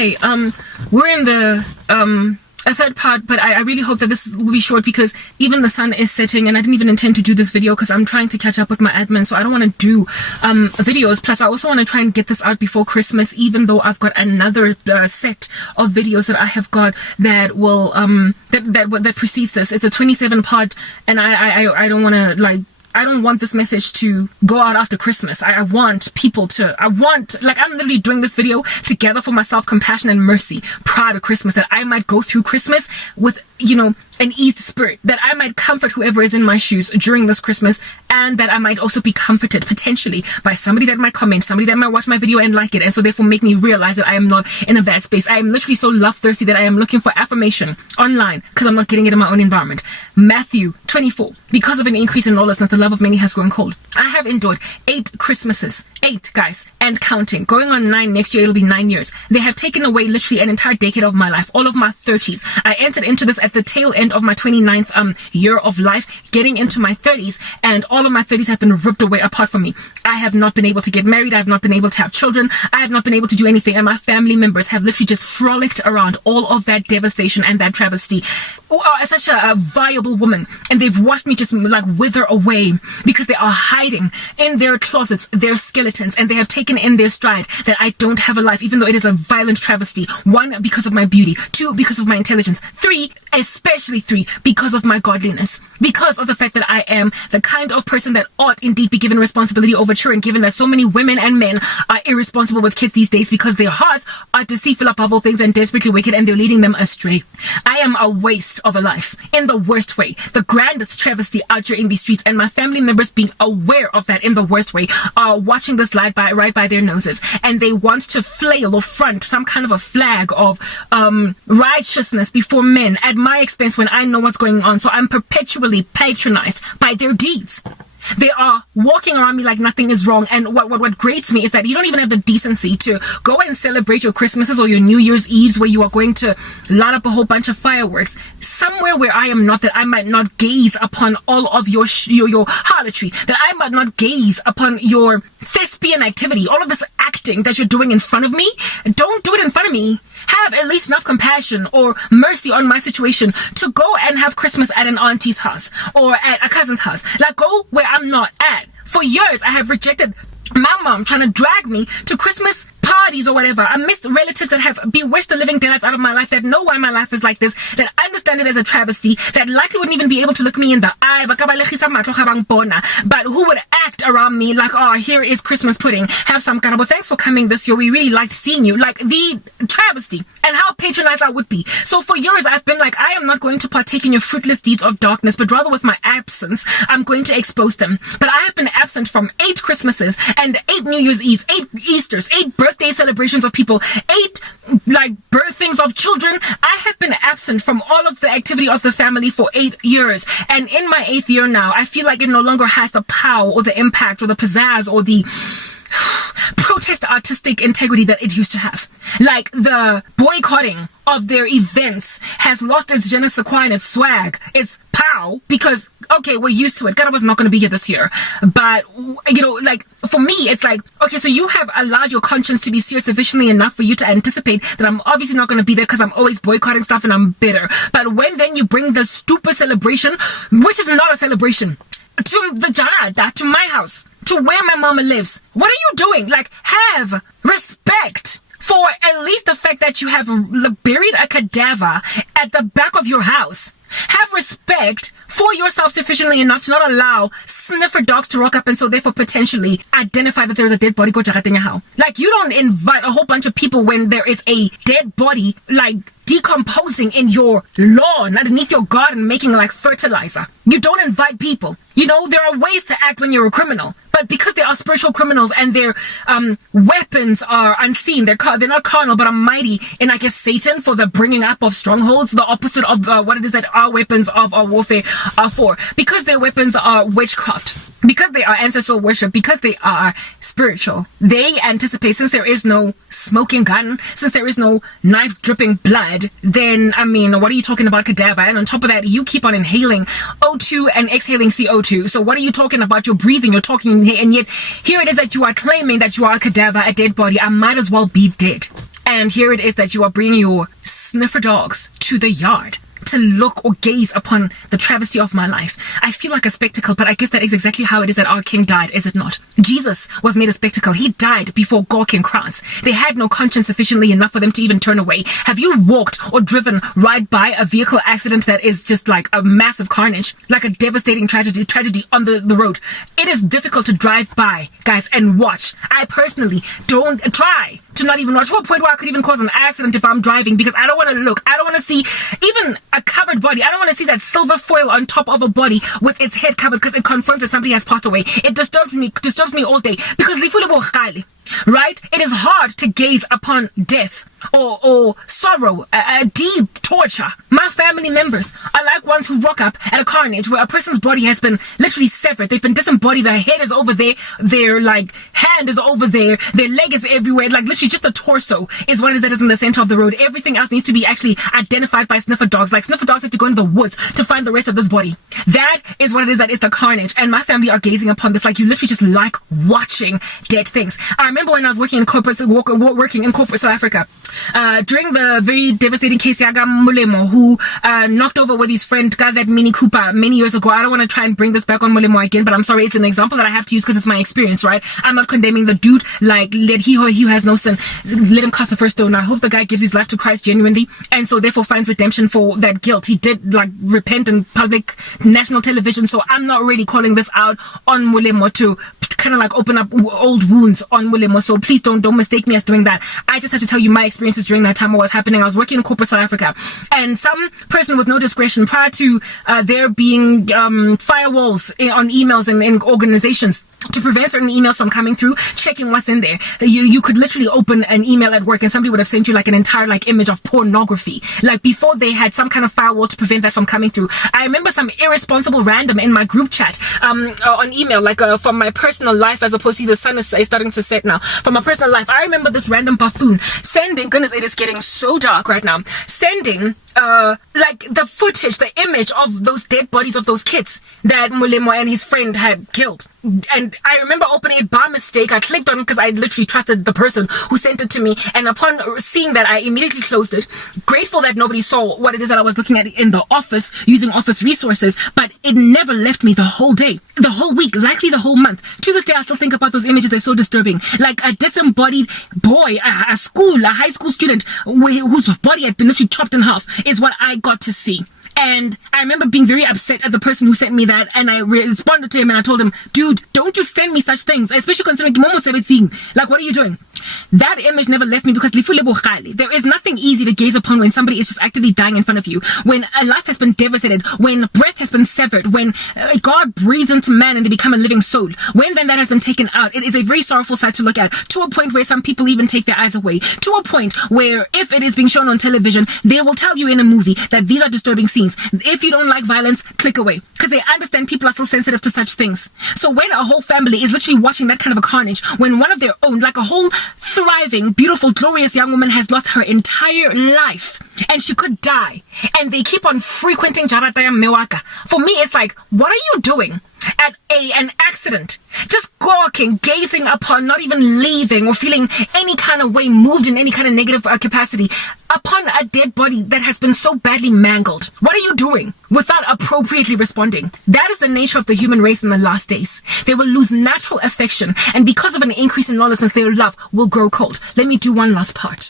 Hi. We're in the a third part, but I really hope that this will be short because even the sun is setting and I didn't even intend to do this video because I'm trying to catch up with my admin, so I don't want to do videos. Plus I also want to try and get this out before Christmas, even though I've got another set of videos that I have got that will that precedes this. It's a 27 part, and I don't want to I don't want this message to go out after Christmas. I want people to, I'm literally doing this video to gather for myself compassion and mercy prior to Christmas, that I might go through Christmas with, an eased spirit, that I might comfort whoever is in my shoes during this Christmas, and that I might also be comforted potentially by somebody that might comment, somebody that might watch my video and like it, and so therefore make me realize that I am not in a bad space. I am literally so love thirsty that I am looking for affirmation online because I'm not getting it in my own environment. Matthew 24, because of an increase in lawlessness, the love of many has grown cold. I have endured 8 Christmases, 8 guys, and counting. Going on 9 next year, it'll be 9 years. They have taken away literally an entire decade of my life, all of my 30s. I entered into this at the tail end of my 29th year of life, getting into my 30s, and all of my 30s have been ripped away apart from me. I have not been able to get married. I have not been able to have children. I have not been able to do anything, and my family members have literally just frolicked around all of that devastation and that travesty. As such a viable woman, and they've watched me just wither away because they are hiding in their closets, their skeletons, and they have taken in their stride that I don't have a life, even though it is a violent travesty. 1, because of my beauty. 2, because of my intelligence. 3, especially 3, because of my godliness. Because of the fact that I am the kind of person that ought indeed be given responsibility over children, given that so many women and men are irresponsible with kids these days because their hearts are deceitful above all things and desperately wicked, and they're leading them astray. I am a waste of a life in the worst way, the grandest travesty out here in these streets, and my family members, being aware of that in the worst way, are watching this right by their noses, and they want to flail or front some kind of a flag of righteousness before men at my expense when I know what's going on. So I'm perpetually patronized by their deeds. They are walking around me like nothing is wrong, and what grates me is that you don't even have the decency to go and celebrate your Christmases or your New Year's Eves where you are going to light up a whole bunch of fireworks somewhere where I am not, that I might not gaze upon all of your harlotry, that I might not gaze upon your thespian activity, all of this acting that you're doing in front of me. Don't do it in front of me. Have at least enough compassion or mercy on my situation to go and have Christmas at an auntie's house or at a cousin's house. Go where I'm not at. For years, I have rejected my mom trying to drag me to Christmas parties or whatever. I miss relatives that have bewitched the living daylights out of my life, that know why my life is like this, that understand it as a travesty, that likely wouldn't even be able to look me in the eye, but who would act around me like, oh, here is Christmas pudding, have some kind of, well, thanks for coming this year, we really liked seeing you. The travesty and how patronized I would be. So for years I've been like, I am not going to partake in your fruitless deeds of darkness, but rather with my absence I'm going to expose them. But I have been absent from 8 Christmases and 8 New Year's Eve, 8 Easters, 8 birthday celebrations of people, 8 birthings of children. I have been absent from all of the activity of the family for 8 years, and in my 8th year now I feel like it no longer has the power or the impact or the pizzazz or the protest artistic integrity that it used to have. The boycotting of their events has lost its je ne sais quoi and its swag, its pow, because okay, we're used to it. God was not going to be here this year, but for me it's okay, so you have allowed your conscience to be seared sufficiently enough for you to anticipate that I'm obviously not going to be there because I'm always boycotting stuff and I'm bitter. But when then you bring the stupid celebration, which is not a celebration, to the Janada, to my house, to where my mama lives, what are you doing? Have respect for at least the fact that you have buried a cadaver at the back of your house. Have respect for yourself sufficiently enough to not allow sniffer dogs to rock up and so therefore potentially identify that there's a dead body. You don't invite a whole bunch of people when there is a dead body decomposing in your lawn underneath your garden, making fertilizer. You don't invite people. There are ways to act when you're a criminal, but because they are spiritual criminals and their weapons are unseen, they're not carnal but are mighty in Satan for the bringing up of strongholds, the opposite of what it is that our weapons of our warfare are for. Because their weapons are witchcraft, because they are ancestral worship, because they are spiritual, they anticipate, since there is no smoking gun, since there is no knife dripping blood, then what are you talking about cadaver? And on top of that, you keep on inhaling O2 and exhaling CO2. So what are you talking about? You're breathing, you're talking, and yet here it is that you are claiming that you are a cadaver, a dead body. I might as well be dead. And here it is that you are bringing your sniffer dogs to the yard to look or gaze upon the travesty of my life. I feel like a spectacle, but I guess that is exactly how it is that our King died, is it not? Jesus was made a spectacle. He died before gawk and crowds. They had no conscience sufficiently enough for them to even turn away. Have you walked or driven right by a vehicle accident that is just like a massive carnage, like a devastating tragedy on the road? It is difficult to drive by, guys, and watch. I personally don't try to not even watch, to a point where I could even cause an accident if I'm driving, because I don't want to look. I don't want to see even a covered body. I don't want to see that silver foil on top of a body with its head covered, because it confirms that somebody has passed away. It disturbs me all day, because right? It is hard to gaze upon death or sorrow, a deep torture. My family members are like ones who rock up at a carnage where a person's body has been literally severed. They've been disembodied. Their head is over there. Their like hand is over there. Their leg is everywhere. Like literally just a torso is what it is that is in the center of the road. Everything else needs to be actually identified by sniffer dogs. Like sniffer dogs have to go into the woods to find the rest of this body. That is what it is that is the carnage. And my family are gazing upon this like you literally just like watching dead things. I remember when I was working in corporate South Africa, during the very devastating case Yaga Mulemo, who knocked over with his friend, got that Mini Cooper many years ago. I don't want to try and bring this back on Mulemo again, but I'm sorry, it's an example that I have to use because it's my experience, right? I'm not condemning the dude, like, let he who has no sin, let him cast the first stone. I hope the guy gives his life to Christ genuinely, and so therefore finds redemption for that guilt. He did, like, repent in public national television, so I'm not really calling this out on Mulemo to kind of like open up old wounds on Mulemo, so please don't mistake me as doing that. I just have to tell you my experiences during that time what was happening. I was working in corporate South Africa, and some person with no discretion, prior to there being firewalls on emails and in organizations to prevent certain emails from coming through, checking what's in there. You could literally open an email at work and somebody would have sent you like an entire like image of pornography, like before they had some kind of firewall to prevent that from coming through. I remember some irresponsible random in my group chat on email, like from my personal life, as opposed to the sun is starting to set now, from my personal life. I remember this random buffoon sending, goodness, it is getting so dark right now, sending like the footage, the image of those dead bodies of those kids that Mulemo and his friend had killed. And I remember opening it by mistake. I clicked on it because I literally trusted the person who sent it to me, and upon seeing that, I immediately closed it, grateful that nobody saw what it is that I was looking at in the office using office resources. But it never left me the whole day, the whole week, likely the whole month. To this day, I still think about those images. They're so disturbing. Like a disembodied boy, a high school student whose body had been literally chopped in half is what I got to see. And I remember being very upset at the person who sent me that, and I responded to him and I told him, dude, don't you send me such things, especially considering like, what are you doing? That image never left me because there is nothing easy to gaze upon when somebody is just actively dying in front of you, when a life has been devastated, when breath has been severed, when God breathes into man and they become a living soul. When then that has been taken out, it is a very sorrowful sight to look at, to a point where some people even take their eyes away, to a point where if it is being shown on television, they will tell you in a movie that these are disturbing scenes. If you don't like violence, click away, because they understand people are still sensitive to such things. So when a whole family is literally watching that kind of a carnage, when one of their own, like a whole thriving, beautiful, glorious young woman has lost her entire life and she could die, and they keep on frequenting Jarataya Mewaka, for me it's like, what are you doing at an accident? Just gawking, gazing upon, not even leaving or feeling any kind of way moved in any kind of negative capacity upon a dead body that has been so badly mangled. What are you doing without appropriately responding? That is the nature of the human race in the last days. They will lose natural affection, and because of an increase in lawlessness, their love will grow cold. Let me do one last part.